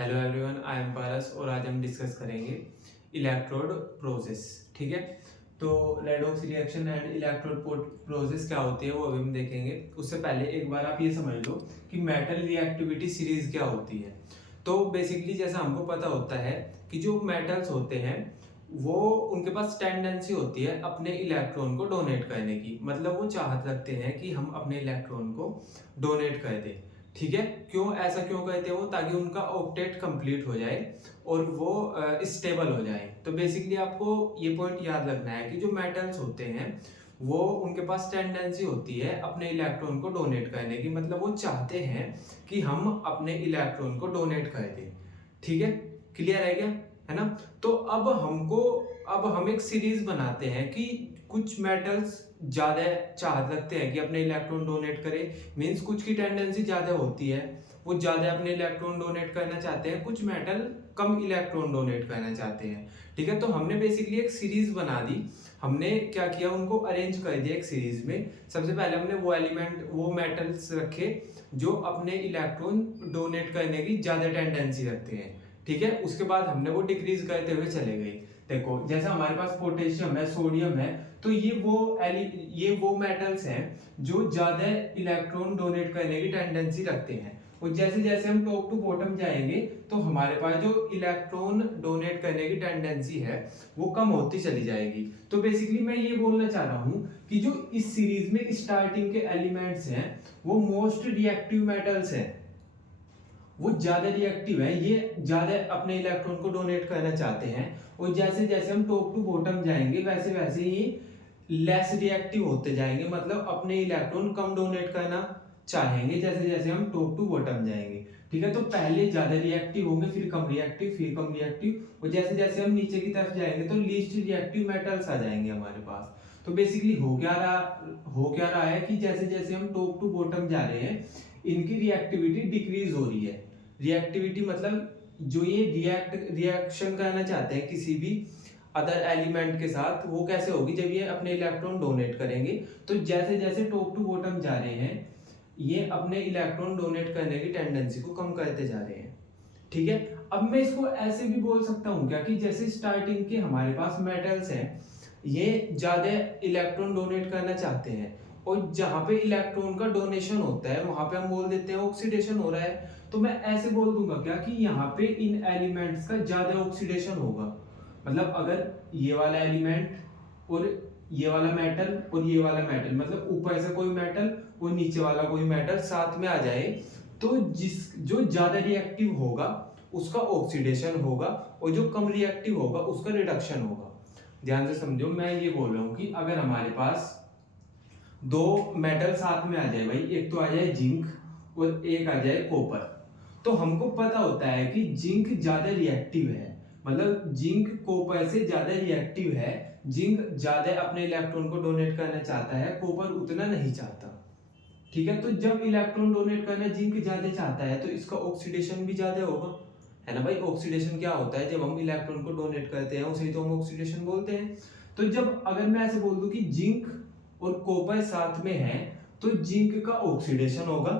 Hello everyone, I am पारस और आज हम डिस्कस करेंगे इलेक्ट्रोड प्रोसेस। ठीक है, तो redox reaction and electrode process क्या होती है वो अभी हम देखेंगे। उससे पहले एक बार आप ये समझ लो कि मेटल रिएक्टिविटी सीरीज क्या होती है। तो बेसिकली जैसा हमको पता होता है कि जो मेटल्स होते हैं वो उनके पास टेंडेंसी होती है अपने इलेक्ट्रॉन को डोनेट करने की, मतलब वो चाहत रखते हैं कि हम अपने इलेक्ट्रॉन को डोनेट कर दें। ठीक है, क्यों ऐसा क्यों कहते हैं वो, ताकि उनका ऑक्टेट कंप्लीट हो जाए और वो स्टेबल हो जाए। तो बेसिकली आपको ये पॉइंट याद रखना है कि जो मेटल्स होते हैं वो उनके पास टेंडेंसी होती है अपने इलेक्ट्रॉन को डोनेट करने की, मतलब वो चाहते हैं कि हम अपने इलेक्ट्रॉन को डोनेट कर दें। ठीक है, क्लियर है क्या, है ना। तो अब हम एक सीरीज बनाते हैं कि कुछ मेटल्स ज्यादा चाहत रखते हैं कि अपने इलेक्ट्रॉन डोनेट करें, मींस कुछ की टेंडेंसी ज्यादा होती है, वो ज्यादा अपने इलेक्ट्रॉन डोनेट करना चाहते हैं, कुछ मेटल कम इलेक्ट्रॉन डोनेट करना चाहते हैं। ठीक है, तो हमने बेसिकली एक सीरीज बना दी। हमने क्या किया, उनको अरेंज कर दिया एक सीरीज में। सबसे पहले हमने वो मेटल्स रखे जो अपने इलेक्ट्रॉन डोनेट करने की ज्यादा टेंडेंसी रखते हैं। ठीक है, उसके बाद हमने वो डिक्रीज करते हुए चले गए। देखो जैसा हमारे पास पोटेशियम है, सोडियम है, तो ये वो मेटल्स हैं जो ज्यादा इलेक्ट्रॉन डोनेट करने की टेंडेंसी रखते हैं। और जैसे जैसे हम टॉप टू बॉटम जाएंगे तो हमारे पास जो इलेक्ट्रॉन डोनेट करने की टेंडेंसी है वो कम होती चली जाएगी। तो बेसिकली मैं ये बोलना चाह रहा हूं कि जो इस सीरीज में स्टार्टिंग के एलिमेंट्स हैं वो मोस्ट रिएक्टिव मेटल्स हैं, वो ज्यादा रिएक्टिव है, ये ज्यादा अपने इलेक्ट्रॉन को डोनेट करना चाहते हैं। और जैसे जैसे हम टॉप टू बॉटम जाएंगे वैसे वैसे ये लेस रिएक्टिव होते जाएंगे, मतलब अपने इलेक्ट्रॉन कम डोनेट करना चाहेंगे जैसे जैसे हम टॉप टू बॉटम जाएंगे। ठीक है, तो पहले ज्यादा रिएक्टिव होंगे, फिर कम रिएक्टिव, फिर कम रिएक्टिव, और जैसे जैसे हम नीचे की तरफ जाएंगे तो लीस्ट रिएक्टिव मेटल्स आ जाएंगे हमारे पास। तो बेसिकली हो क्या रहा है कि जैसे जैसे हम टॉप टू बॉटम जा रहे हैं इनकी रिएक्टिविटी डिक्रीज हो रही है। रिएक्टिविटी मतलब जो ये रिएक्शन करना चाहते हैं किसी भी अदर एलिमेंट के साथ, वो कैसे होगी, जब ये अपने इलेक्ट्रॉन डोनेट करेंगे। तो जैसे जैसे टॉप टू बॉटम जा रहे हैं ये अपने इलेक्ट्रॉन डोनेट करने की टेंडेंसी को कम करते जा रहे हैं। ठीक है, अब मैं इसको ऐसे भी बोल सकता हूं क्या कि जैसे स्टार्टिंग के हमारे पास मेटल्स हैं ये ज्यादा इलेक्ट्रॉन डोनेट करना चाहते हैं, और जहां पे इलेक्ट्रॉन का डोनेशन होता है वहां पे हम बोल देते हैं ऑक्सीडेशन हो रहा है। तो मैं ऐसे बोल दूंगा क्या कि यहाँ पे इन एलिमेंट्स का ज्यादा ऑक्सीडेशन होगा, मतलब अगर ये वाला एलिमेंट और ये वाला मेटल और ये वाला मेटल, मतलब ऊपर से कोई मेटल और नीचे वाला कोई मेटल साथ में आ जाए तो जो ज्यादा रिएक्टिव होगा उसका ऑक्सीडेशन होगा और जो कम रिएक्टिव होगा उसका रिडक्शन होगा। ध्यान से समझो, मैं ये बोल रहा हूं कि अगर हमारे पास दो मेटल साथ में आ जाए भाई, एक तो आ जाए जिंक और एक आ जाए कॉपर, तो हमको पता होता है कि जिंक ज्यादा रिएक्टिव है, मतलब जिंक कॉपर से ज्यादा रिएक्टिव है। जिंक ज्यादा अपने इलेक्ट्रॉन को डोनेट करना चाहता है, कॉपर उतना नहीं चाहता। ठीक है, तो जब इलेक्ट्रॉन डोनेट करना जिंक ज्यादा चाहता है तो इसका ऑक्सीडेशन भी ज्यादा होगा, है ना भाई। ऑक्सीडेशन क्या होता है, जब हम इलेक्ट्रॉन को डोनेट करते हैं उसे तो हम ऑक्सीडेशन बोलते हैं। तो जब अगर मैं ऐसे बोल दूं कि जिंक और कॉपर साथ में है तो जिंक का ऑक्सीडेशन होगा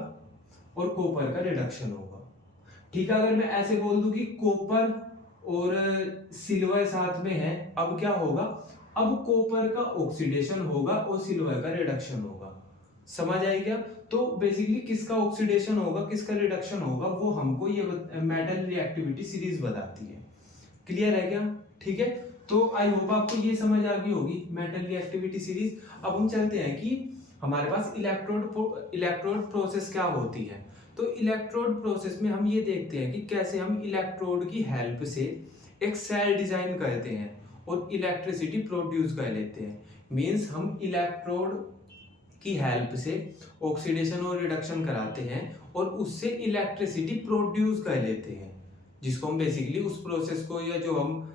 और कॉपर का रिडक्शन होगा। ठीक है, अगर मैं ऐसे बोल दूं कि कॉपर और सिल्वर साथ में है, अब क्या होगा, अब कॉपर का ऑक्सीडेशन होगा और सिल्वर का रिडक्शन होगा। समझ आई क्या। तो बेसिकली किसका ऑक्सीडेशन होगा किसका रिडक्शन होगा वो हमको ये मेटल रिएक्टिविटी सीरीज बताती है। क्लियर है क्या। ठीक है, तो आई होप आपको ये समझ आ गई होगी मेटल रिएक्टिविटी सीरीज। अब हम चलते हैं कि हमारे पास इलेक्ट्रोड प्रोसेस क्या होती है। तो इलेक्ट्रोड प्रोसेस में हम ये देखते हैं कि कैसे हम इलेक्ट्रोड की हेल्प से एक सेल डिजाइन करते हैं और इलेक्ट्रिसिटी प्रोड्यूस कर लेते हैं। मींस हम इलेक्ट्रोड की हेल्प से ऑक्सीडेशन और रिडक्शन कराते हैं और उससे इलेक्ट्रिसिटी प्रोड्यूस कर लेते हैं, जिसको हम बेसिकली उस प्रोसेस को या जो हम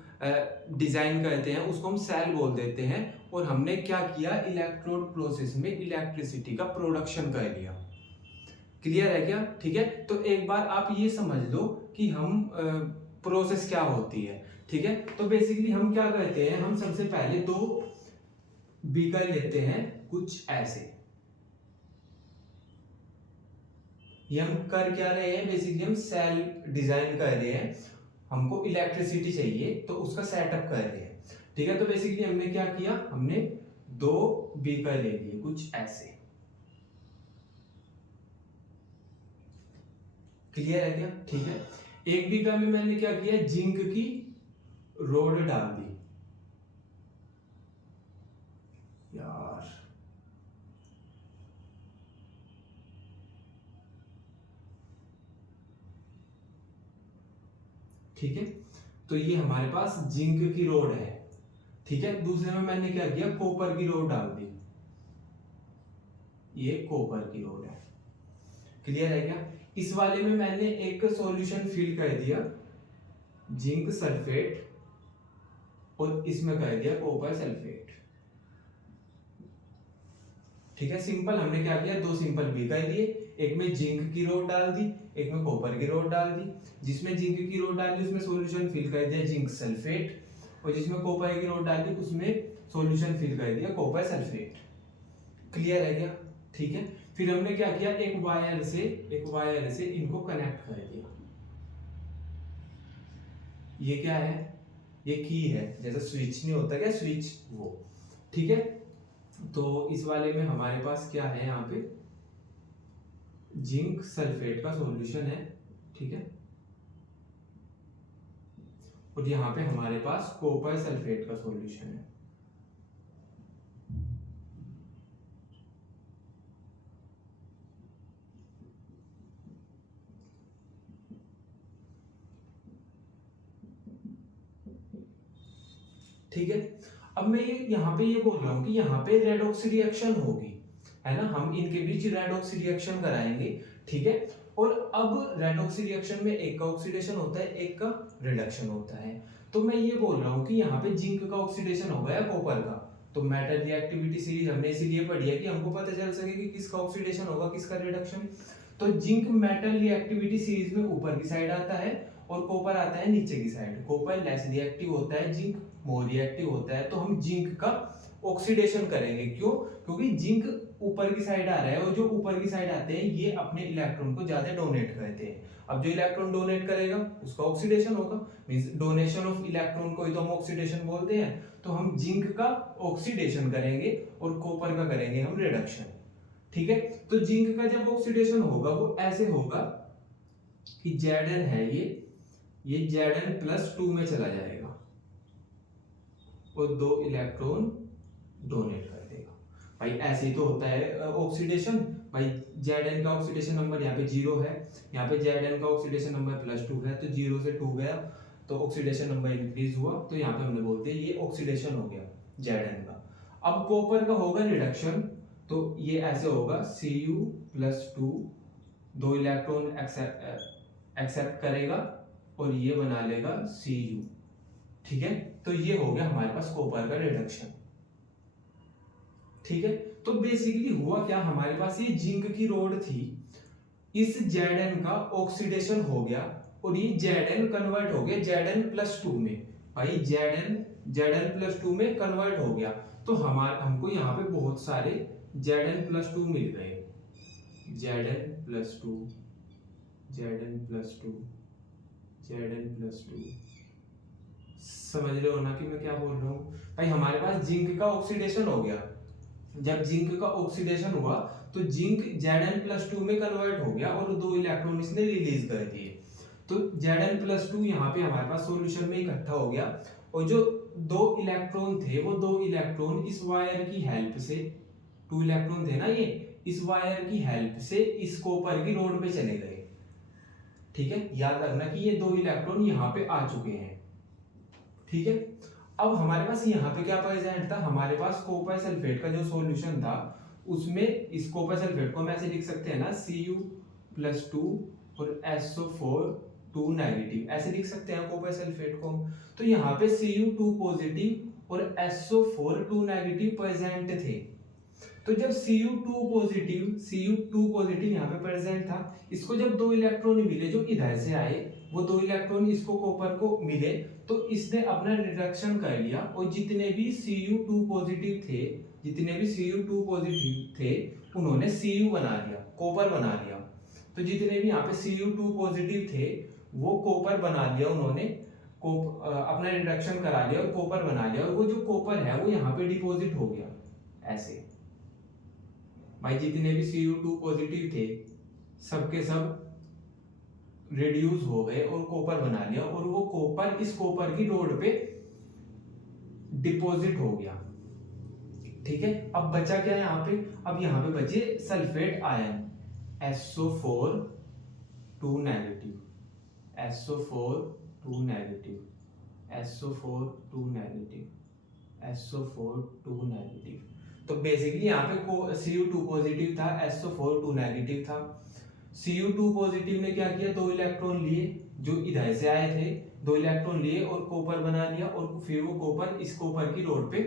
डिजाइन करते हैं उसको हम सेल बोल देते हैं। और हमने क्या किया, इलेक्ट्रोड प्रोसेस में इलेक्ट्रिसिटी का प्रोडक्शन कर लिया। क्लियर है क्या। ठीक है, तो एक बार आप ये समझ लो कि हम प्रोसेस क्या होती है। ठीक है, तो बेसिकली हम क्या करते हैं, हम सबसे पहले दो बीकर लेते हैं कुछ ऐसे, ये हम कर क्या रहे हैं, बेसिकली हम सेल डिजाइन कर रहे हैं, हमको इलेक्ट्रिसिटी चाहिए तो उसका सेटअप कर रहे हैं, ठीक है। तो बेसिकली हमने क्या किया, हमने 2 बीकर ले लिए कुछ ऐसे, क्लियर है क्या, ठीक है। एक बीकर में मैंने क्या किया, जिंक की रोड डाल दी, यार ठीक है। तो ये हमारे पास जिंक की रोड है, ठीक है। दूसरे में मैंने क्या किया, कॉपर की रोड डाल दी, ये कॉपर की रोड है, क्लियर है क्या। इस वाले में मैंने एक सॉल्यूशन फिल कर दिया जिंक सल्फेट और इसमें कर दिया कॉपर सल्फेट, ठीक है। सिंपल हमने क्या किया, 2 सिंपल बीकर लिए, एक में जिंक की रोड डाल दी, एक में कॉपर की रोड डाल दी। जिसमें जिंक की रोड डाल दी उसमें सॉल्यूशन फिल कर दिया जिंक सल्फेट, और जिसमें कॉपर की रोड डाल दी उसमें सॉल्यूशन फिल कर दिया कॉपर सल्फेट, क्लियर है क्या, ठीक है। फिर हमने क्या किया, एक वायर से इनको कनेक्ट कर दिया, ये क्या है, ये की है, जैसे स्विच नहीं होता क्या, स्विच वो, ठीक है। तो इस वाले में हमारे पास क्या है, यहाँ पे जिंक सल्फेट का सॉल्यूशन है, ठीक है, और यहाँ पे हमारे पास कॉपर सल्फेट का सॉल्यूशन है, ठीक है। अब मैं यहाँ पे ये बोल रहा हूँ कि यहाँ पे रेडॉक्स रिएक्शन होगी, है ना, हम इनके बीच रेडॉक्स रिएक्शन कराएंगे, ठीक है। और अब रेडॉक्स रिएक्शन में एक का ऑक्सीडेशन होता है, एक का रिडक्शन होता है। तो मैं ये बोल रहा हूँ कि यहाँ पे जिंक का ऑक्सीडेशन होगा या कॉपर का, तो मेटल रिएक्टिविटी सीरीज हमने इसीलिए पढ़ी है कि हमको पता चल सके कि किसका ऑक्सीडेशन होगा किसका रिडक्शन। तो जिंक मेटल रिएक्टिविटी सीरीज में ऊपर की साइड आता है और कॉपर आता है नीचे की साइड। कॉपर लेस रिएक्टिव होता है, जिंक मोर रिएक्टिव होता है। तो हम जिंक का ऑक्सीडेशन करेंगे, क्यों, क्योंकि जिंक ऊपर की साइड आ रहा है और जो ऊपर की साइड आते हैं ये अपने इलेक्ट्रॉन को ज्यादा डोनेट करते हैं। अब जो इलेक्ट्रॉन डोनेट करेगा उसका ऑक्सीडेशन होगा, मींस डोनेशन ऑफ इलेक्ट्रॉन को ही तो हम ऑक्सीडेशन बोलते हैं। तो हम जिंक का ऑक्सीडेशन करेंगे और कॉपर का करेंगे हम रिडक्शन, ठीक है। तो जिंक का जब ऑक्सीडेशन होगा वो ऐसे होगा कि Zn है ये Zn+2 में चला जाएगा और 2 इलेक्ट्रॉन डोनेट कर देगा। भाई ऐसे ही तो होता है ऑक्सीडेशन, भाई Zn का ऑक्सीडेशन नंबर यहाँ पे 0 है, यहाँ पे Zn का ऑक्सीडेशन नंबर +2 है, तो 0 से 2 गया तो ऑक्सीडेशन नंबर इंक्रीज हुआ, तो यहाँ पे हमने बोलते हैं ये ऑक्सीडेशन हो गया Zn का। अब कॉपर का होगा रिडक्शन, तो ये ऐसे होगा Cu+2, 2 इलेक्ट्रॉन एक्सेप्ट करेगा और ये बना लेगा Cu, ठीक है। तो ये हो गया हमारे पास कॉपर का रिडक्शन, ठीक है। तो बेसिकली हुआ क्या, हमारे पास ये जिंक की रोड थी, इस Zn का ऑक्सीडेशन हो गया और ये Zn कन्वर्ट हो गया Zn+2 में। भाई Zn+2 में कन्वर्ट हो गया, तो हमको यहाँ पे बहुत सारे Zn+2 मिल गए, Zn+2 Zn+2 Zn+2, समझ रहे हो ना कि मैं क्या बोल रहा हूँ। भाई हमारे पास जिंक का ऑक्सीडेशन हो गया, जब जिंक का ऑक्सीडेशन हुआ तो जिंक Zn+2 में कन्वर्ट हो गया और 2 इलेक्ट्रॉन इसने रिलीज कर दिए। तो Zn+2 यहाँ पे हमारे पास सॉल्यूशन में इकट्ठा हो गया और जो 2 इलेक्ट्रॉन थे वो 2 इलेक्ट्रॉन इस वायर की हेल्प से, 2 इलेक्ट्रॉन थे ना ये, इस वायर की हेल्प से इस कॉपर की रोड पे चले गए, ठीक है। याद रखना कि ये 2 इलेक्ट्रॉन यहाँ पे आ चुके हैं, ठीक है। अब हमारे पास यहाँ पे क्या प्रेजेंट था, हमारे पास कॉपर सल्फेट का जो सॉल्यूशन था उसमें इस कॉपर सल्फेट को हम ऐसे लिख सकते हैं ना, Cu+2 और SO4 2 नेगेटिव, ऐसे लिख सकते हैं कॉपर सल्फेट को। तो यहाँ पे Cu2 पॉजिटिव और SO4 2 नेगेटिव प्रेजेंट थे। तो जब Cu2 पॉजिटिव यहाँ पे प्रेजेंट था, इसको जब 2 इलेक्ट्रॉन मिले जो इधर से आए, वो 2 इलेक्ट्रॉन इसको कॉपर को मिले, तो इसने अपना रिडक्शन कर लिया और जितने भी Cu2 पॉजिटिव थे उन्होंने Cu बना लिया, कॉपर बना लिया। तो जितने भी यहाँ पे Cu2 पॉजिटिव थे वो कॉपर बना लिया उन्होंने, अपना रिडक्शन करा लिया और कॉपर बना लिया, और वो जो कॉपर है वो यहाँ पे डिपॉजिट हो गया ऐसे। भाई जितने भी Cu2 पॉजिटिव थे सबके सब रिड्यूस हो गए और कॉपर बना लिया, और वो कॉपर इस कॉपर की रोड पे डिपॉजिट हो गया। ठीक है, अब बचा क्या यहाँ पे, अब यहाँ पे बचे sulphate ion SO4 2 negative, SO4 2 negative, SO4 2 negative, SO4 2 negative. तो बेसिकली यहाँ पे Cu2 पॉजिटिव था, SO4 2 नेगेटिव था। Cu2 पॉजिटिव ने क्या किया, 2 इलेक्ट्रॉन लिए जो इधर से आए थे, 2 इलेक्ट्रॉन लिए और कॉपर बना लिया, और फिर वो कॉपर इस कॉपर की रोड पे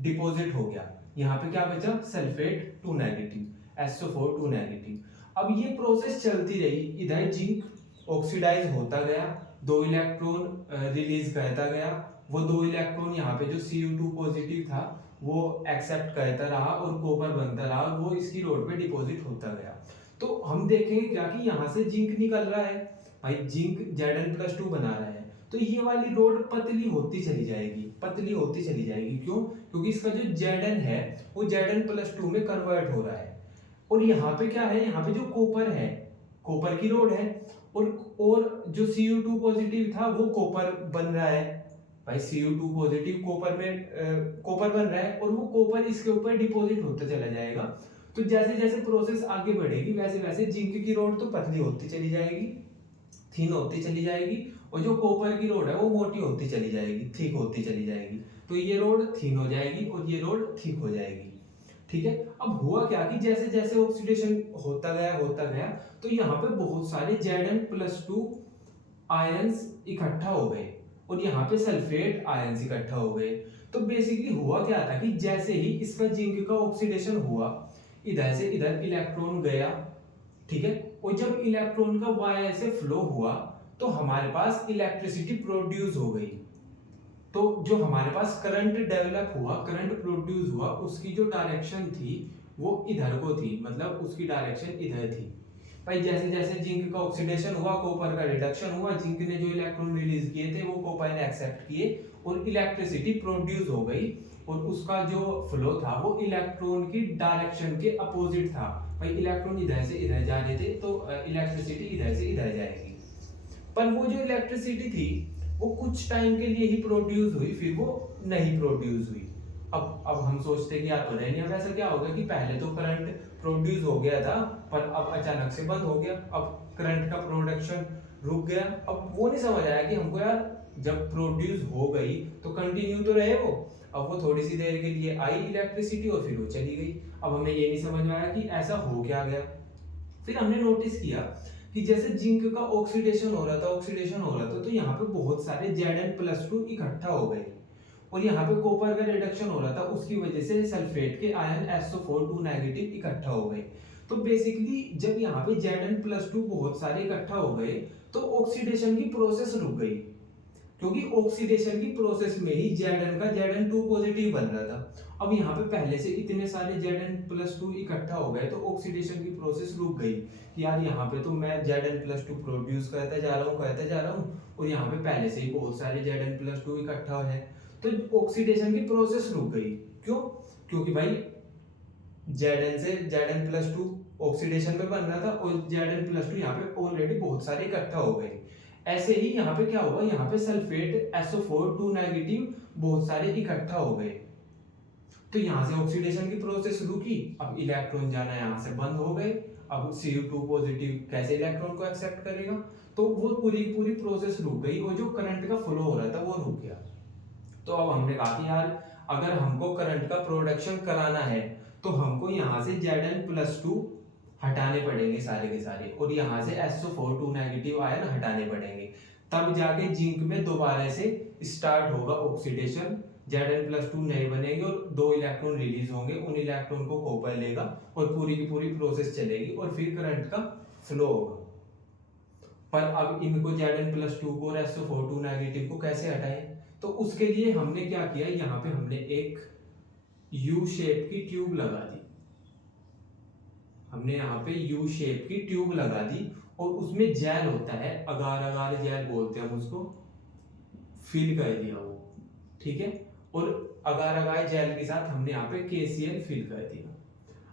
डिपॉजिट हो गया। यहाँ पे क्या बचा, सल्फेट 2 नेगेटिव, SO4 2 नेगेटिव। अब ये प्रोसेस चलती रही, इधर जिंक ऑक्सीडाइज होता गया, 2 इलेक्ट्रॉन रिलीज करता गया, वो 2 इलेक्ट्रॉन यहाँ पे जो Cu2 पॉजिटिव था वो एक्सेप्ट करता रहा और कॉपर बनता रहा, और वो इसकी रोड पे डिपॉजिट होता गया। तो हम देखेंगे क्या कि यहाँ से जिंक निकल रहा है, भाई जिंक Zn+2 बना रहा है, तो ये वाली रोड पतली होती चली जाएगी, पतली होती चली जाएगी। क्यों, क्योंकि इसका जो Zn है वो Zn+2 में कन्वर्ट हो रहा है, और यहाँ पे क्या है, यहाँ पे जो कॉपर है, कॉपर की रोड है, और जो Cu2 पॉजिटिव था वो कॉपर बन रहा है। भाई Cu2 पॉजिटिव कॉपर में कॉपर बन रहा है, और वो कॉपर इसके ऊपर डिपॉजिट होता चला जाएगा। तो जैसे जैसे प्रोसेस आगे बढ़ेगी वैसे वैसे जिंक की रोड तो पतली होती चली जाएगी, थिन होती चली जाएगी, और जो कॉपर की रोड है वो मोटी होती चली जाएगी, थिक होती चली जाएगी। तो ये रोड थिन हो जाएगी और ये रोड थिक हो जाएगी। ठीक है, अब हुआ क्या कि जैसे जैसे ऑक्सीडेशन होता गया तो यहाँ पे बहुत सारे Zn+2 आयंस इकट्ठा हो गए, और यहाँ पे सल्फेट आयंस इकट्ठा हो गए। तो बेसिकली हुआ क्या था कि जैसे ही इसका जिंक का ऑक्सीडेशन हुआ, इधर से इधर इलेक्ट्रॉन गया, ठीक है, और जब इलेक्ट्रॉन का वाया से फ्लो हुआ तो हमारे पास इलेक्ट्रिसिटी प्रोड्यूस हो गई। तो जो हमारे पास करंट डेवलप हुआ, करंट प्रोड्यूस हुआ, उसकी जो डायरेक्शन थी वो इधर को थी, मतलब उसकी डायरेक्शन इधर थी। भाई जैसे जैसे जिंक का ऑक्सीडेशन हुआ, कॉपर का रिडक्शन हुआ, जिंक ने जो इलेक्ट्रॉन रिलीज किए थे वो कॉपर ने एक्सेप्ट किए और इलेक्ट्रिसिटी प्रोड्यूस हो गई, और उसका जो फ्लो था वो इलेक्ट्रॉन की डायरेक्शन के अपोजिट था। भाई इलेक्ट्रॉन इधर से इधर जा रहे थे तो इलेक्ट्रिसिटी इधर से इधर जाएगी, पर वो जो इलेक्ट्रिसिटी थी वो कुछ टाइम के लिए ही प्रोड्यूस हुई, फिर वो नहीं प्रोड्यूस हुई। अब हम सोचते कि यार पता नहीं अब ऐसा क्या होगा कि पहले तो करंट प्रोड्यूस हो गया था पर अब अचानक से बंद हो गया, अब करंट का प्रोडक्शन रुक गया। अब वो नहीं समझ आया कि हमको यार जब प्रोड्यूस हो गई तो कंटिन्यू तो रहे वो, अब वो थोड़ी सी देर के लिए आई इलेक्ट्रिसिटी और फिर वो चली गई। अब हमें ये नहीं समझ में आया कि ऐसा हो क्या गया। फिर हमने नोटिस किया कि जैसे जिंक का ऑक्सीडेशन हो रहा था तो यहाँ पे बहुत सारे Zn+2 इकट्ठा हो गए, और यहाँ पे कॉपर का रिडक्शन हो रहा था, उसकी वजह से सल्फेट के आयन SO4 2 नेगेटिव इकट्ठा हो गए। तो बेसिकली जब यहाँ पे Zn+2 बहुत सारे इकट्ठा हो गए तो ऑक्सीडेशन की प्रोसेस रुक गई, क्योंकि ऑक्सीडेशन की प्रोसेस में ही Zn का Zn2 पॉजिटिव बन रहा था। अब यहाँ पे पहले से इतने सारे Zn+2 इकट्ठा हो गए तो ऑक्सीडेशन की प्रोसेस रुक गई कि यार यहाँ पे तो मैं Zn+2 प्रोड्यूस करता जा रहा हूँ और यहाँ पे पहले से ही बहुत सारे Zn+2 इकट्ठा है, तो ऑक्सीडेशन की प्रोसेस रुक गई। क्यों, क्योंकि भाई Zn से Zn+2 ऑक्सीडेशन में बन रहा था और Zn+2 यहाँ पे ऑलरेडी बहुत सारे इकट्ठा हो गए। ऐसे ही यहाँ पे क्या हुआ, यहाँ पे सल्फेट SO4 2 नेगेटिव बहुत सारे इकट्ठा हो गए, तो यहाँ से ऑक्सीडेशन की प्रोसेस रुकी, अब इलेक्ट्रॉन जाना यहाँ से बंद हो गए। अब Cu2 पॉजिटिव कैसे इलेक्ट्रॉन को एक्सेप्ट करेगा, तो वो पूरी पूरी प्रोसेस रुक गई और जो करंट का फ्लो हो रहा था वो रुक गया। तो अब हमने कहा कि यार अगर हमको करंट का प्रोडक्शन कराना है तो हमको यहाँ से Zn+2 हटाने पड़ेंगे सारे के सारे, और यहाँ से SO4 2 नेगेटिव आयन हटाने पड़ेंगे, तब जाके जिंक में दोबारा से स्टार्ट होगा ऑक्सीडेशन। Zn+2 नहीं बनेंगे और 2 इलेक्ट्रॉन रिलीज होंगे, उन इलेक्ट्रॉन को कॉपर लेगा और पूरी की पूरी प्रोसेस चलेगी और फिर करंट का फ्लो होगा। पर अब इनको Zn+2 को और SO4 2 नेगेटिव को कैसे हटाएं, तो उसके लिए हमने क्या किया, यहाँ पे हमने एक U शेप की ट्यूब लगा दी। हमने यहाँ पे यू शेप की ट्यूब लगा दी और उसमें जेल होता है, अगार अगार जेल बोलते हैं हम उसको, फिल कर दिया वो, ठीक है। और अगार अगार जेल के साथ हमने यहाँ पे KCl फिल कर दिया।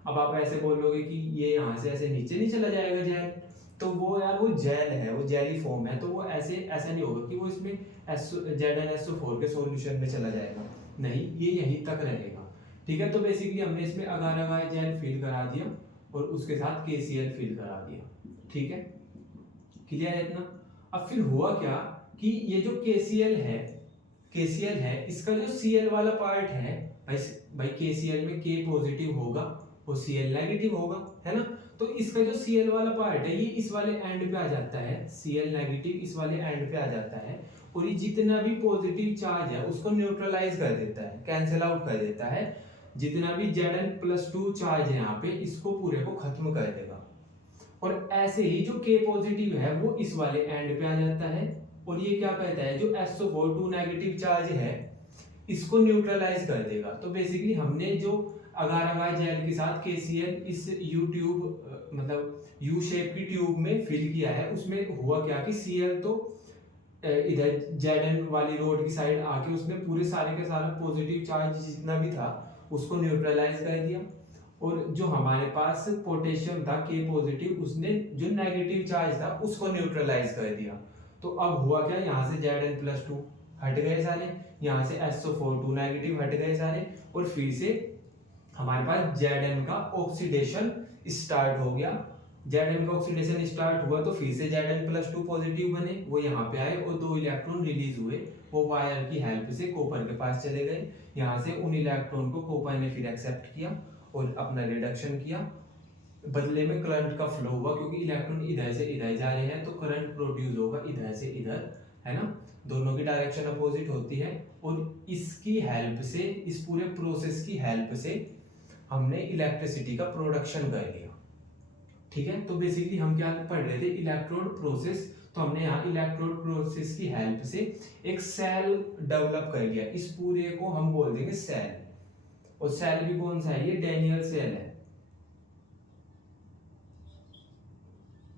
अब आप ऐसे बोलोगे कि ये यहाँ से ऐसे नीचे नहीं चला जाएगा जेल, तो वो यार वो जेल है, वो जेली फॉर्म है, तो वो ऐसे ऐसा नहीं होगा कि वो इसमें ZnSO4 के सॉल्यूशन में चला जाएगा, नहीं, ये यहीं तक रहेगा, ठीक है। तो बेसिकली हमने इसमें अगार अगार जेल फिल करा दिया और उसके साथ KCl फिल करा दिया, ठीक है, क्लियर है इतना। अब फिर हुआ क्या कि ये जो KCl है इसका जो Cl वाला पार्ट है, भाई KCl में K पॉजिटिव होगा और Cl नेगेटिव होगा, है ना। तो इसका जो Cl वाला पार्ट है ये इस वाले एंड पे आ जाता है, Cl नेगेटिव इस वाले एंड पे आ जाता है और ये जितना भी पॉजिटिव चार्ज है उसको न्यूट्रलाइज कर देता है, कैंसिल आउट कर देता है। जितना भी Zn+2 चार्ज है यहाँ पे इसको पूरे को खत्म कर देगा। और ऐसे ही जो K पॉजिटिव है वो इस वाले एंड पे आ जाता है और ये क्या कहता है, जो SO4 नेगेटिव चार्ज है इसको न्यूट्रलाइज कर देगा। तो बेसिकली हमने जो अगार अगार जेल के साथ KCl इस यू ट्यूब मतलब यू शेप की ट्यूब में फिल किया है, उसमें हुआ क्या कि Cl तो इधर Zn वाली रोड की साइड आके उसने पूरे सारे के सारा पॉजिटिव चार्ज जितना भी था उसको न्यूट्रलाइज कर दिया और जो हमारे पास पोटेशियम था K पॉजिटिव उसने जो नेगेटिव चार्ज था उसको न्यूट्रलाइज कर दिया। तो अब हुआ क्या, यहाँ से Zn+2 हट गए सारे, यहाँ से SO4 नेगेटिव हट गए सारे और फिर से हमारे पास Zn का ऑक्सीडेशन स्टार्ट हो गया। Zn का ऑक्सीडेशन स्टार्ट हुआ तो फिर से Zn+2 पॉजिटिव बने, वो यहाँ पे आए और 2 इलेक्ट्रॉन रिलीज हुए, वो वायर की हेल्प से कॉपर के पास चले गए। यहाँ से उन इलेक्ट्रॉन को कॉपर ने फिर एक्सेप्ट किया और अपना रिडक्शन किया, बदले में करंट का फ्लो हुआ क्योंकि इलेक्ट्रॉन इधर से इधर जा रहे हैं तो करंट प्रोड्यूस होगा इधर से इधर, है ना, दोनों की डायरेक्शन अपोजिट होती है। और इसकी हेल्प से, इस पूरे प्रोसेस की हेल्प से हमने इलेक्ट्रिसिटी का प्रोडक्शन कर लिया, ठीक है। तो बेसिकली हम क्या पढ़ रहे थे, इलेक्ट्रोड प्रोसेस। तो हमने यहाँ इलेक्ट्रोड प्रोसेस की हेल्प से एक सेल डेवलप कर लिया, इस पूरे को हम बोल देंगे सेल। और सेल भी कौन सा है, ये डैनियल सेल है,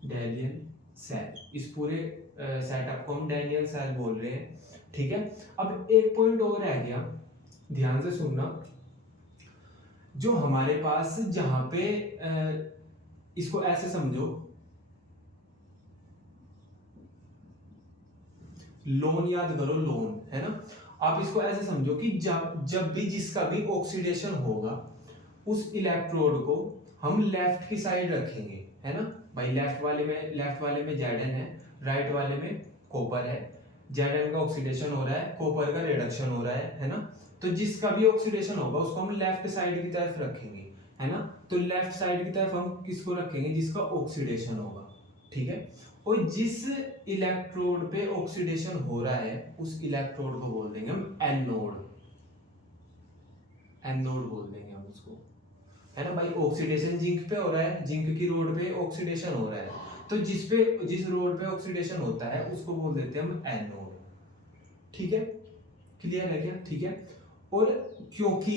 डैनियल सेल, इस पूरे सेटअप को हम डैनियल सेल बोल रहे हैं, ठीक है। अब एक पॉइंट और रह गया, ध्यान से सुनना, जो हमारे पास जहां पे इसको ऐसे समझो, लोन याद करो, लोन, है ना। आप इसको ऐसे समझो कि जब भी जिसका भी ऑक्सीडेशन होगा उस इलेक्ट्रोड को हम लेफ्ट की साइड रखेंगे, है ना भाई। लेफ्ट वाले में Zn है, राइट वाले में कॉपर है। Zn का ऑक्सीडेशन हो रहा है, कॉपर का रिडक्शन हो रहा है ना। तो जिसका भी ऑक्सीडेशन होगा उसको हम लेफ्ट साइड की तरफ रखेंगे, है ना। तो लेफ्ट साइड की तरफ हम किसको रखेंगे, जिसका ऑक्सीडेशन होगा, ठीक है। और जिस इलेक्ट्रोड पे ऑक्सीडेशन हो रहा है उस इलेक्ट्रोड को बोल देंगे हम एनोड, एनोड बोल देंगे हम उसको, है ना भाई। ऑक्सीडेशन जिंक पे हो रहा है, जिंक की रोड पे ऑक्सीडेशन हो रहा है, तो जिस रोड पे ऑक्सीडेशन होता है उसको बोल देते हैं हम एनोड, ठीक है, क्लियर है क्या, ठीक है। और क्योंकि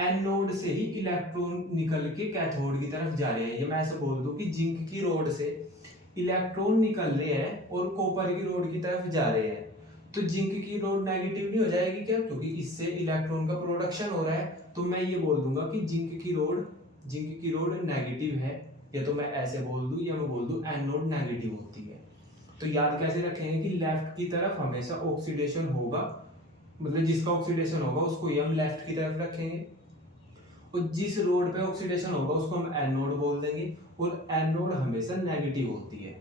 एनोड से ही इलेक्ट्रॉन निकल के कैथोड की तरफ जा रहे हैं, ये मैं ऐसे बोल दूं कि जिंक की रोड से इलेक्ट्रॉन निकल रहे हैं और कॉपर की रोड की तरफ जा रहे हैं, तो जिंक की रोड नेगेटिव नहीं हो जाएगी क्या, क्योंकि इससे इलेक्ट्रॉन का प्रोडक्शन हो रहा है। तो मैं ये बोल दूंगा कि जिंक की रोड नेगेटिव है, या तो मैं ऐसे बोल दूं या मैं बोल दूं एनोड नेगेटिव होती है। तो याद कैसे रखेंगे कि लेफ्ट की तरफ हमेशा ऑक्सीडेशन होगा, मतलब जिसका ऑक्सीडेशन होगा उसको ही हम लेफ्ट की तरफ रखेंगे, और जिस रोड पे ऑक्सीडेशन होगा उसको हम एनोड बोल देंगे, और एनोड हमेशा नेगेटिव होती है,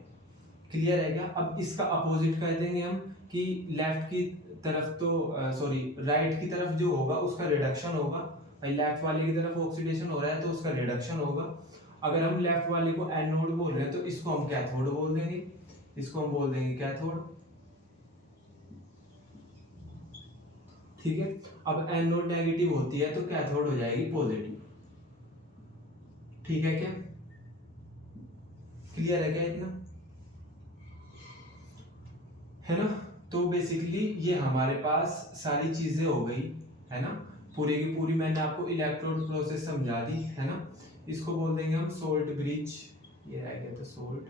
क्लियर है क्या। अब इसका अपोजिट कर देंगे हम कि लेफ्ट की तरफ तो राइट की तरफ जो होगा उसका रिडक्शन होगा, भाई लेफ्ट वाले की तरफ ऑक्सीडेशन हो रहा है तो उसका रिडक्शन होगा। अगर हम लेफ्ट वाले को एनोड बोल रहे हैं तो इसको हम कैथोड बोल देंगे, इसको हम बोल देंगे कैथोड, ठीक है। अब एनोड नेगेटिव होती है तो कैथोड हो जाएगी पॉजिटिव, ठीक है क्या, क्लियर है क्या इतना, है ना। तो बेसिकली ये हमारे पास सारी चीजें हो गई, है ना, पूरी की पूरी मैंने आपको इलेक्ट्रोड प्रोसेस समझा दी, है ना। इसको बोल देंगे हम सोल्ट ब्रिज, ये रह गया था सोल्ट,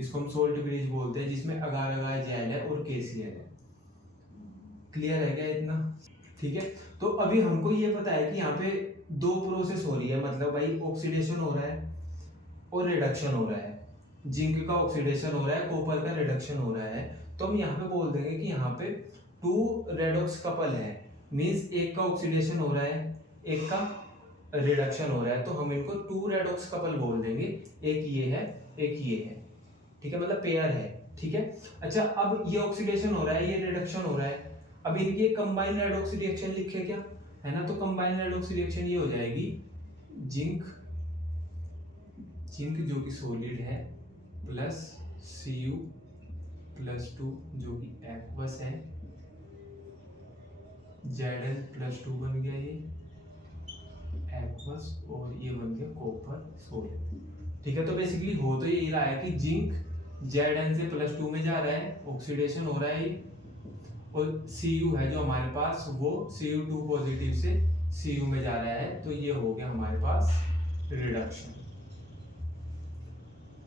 इसको हम सोल्ट ब्रिज बोलते हैं, जिसमें अगार अगार जेल है और KCl है। क्लियर है क्या इतना? ठीक है। तो अभी हमको ये पता है कि यहाँ पे दो प्रोसेस हो रही है, मतलब भाई ऑक्सीडेशन हो रहा है और रिडक्शन हो रहा है। जिंक का ऑक्सीडेशन हो रहा है, कॉपर का रिडक्शन हो रहा है। तो हम यहाँ पे बोल देंगे कि यहाँ पे टू रेडॉक्स कपल है, मींस एक का ऑक्सीडेशन हो रहा है, एक का रिडक्शन हो रहा है, तो हम इनको टू रेडॉक्स कपल बोल देंगे। एक ये है, एक ये है, ठीक है, मतलब पेयर है। ठीक है। अच्छा, अब ये ऑक्सीडेशन हो रहा है, ये रिडक्शन हो रहा है, अब इनकी कंबाइंड रेडॉक्स रिएक्शन लिखे क्या, है ना? तो कंबाइंड रेडॉक्स रिएक्शन ये हो जाएगी जिंक, जिंक जो कि सॉलिड है, प्लस Cu+2 जो कि एक्वस है, Zn+2 बन गया ये एक्वस, और ये बन गया कॉपर सॉलिड। ठीक है। तो बेसिकली हो तो यही रहा है कि जिंक Zn से +2 में जा रहा है, ऑक्सीडेशन हो रहा है, और Cu है जो हमारे पास वो Cu2 पॉजिटिव से Cu में जा रहा है, तो ये हो गया हमारे पास रिडक्शन।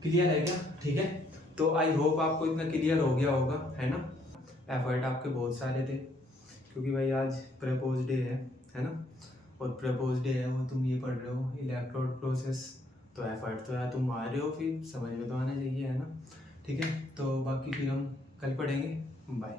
क्लियर है क्या? ठीक है। तो आई होप आपको इतना क्लियर हो गया होगा, है ना? एफर्ट आपके बहुत सारे थे, क्योंकि भाई आज प्रपोज डे है ना? और प्रपोज डे है, वो तुम ये पढ़ रहे हो इलेक्ट्रोड प्रोसेस, तो एफर्ट तो यार तुम आ रहे हो, फिर समझ में तो आना चाहिए, है ना? ठीक है। तो बाकी फिर हम कल पढ़ेंगे। बाय।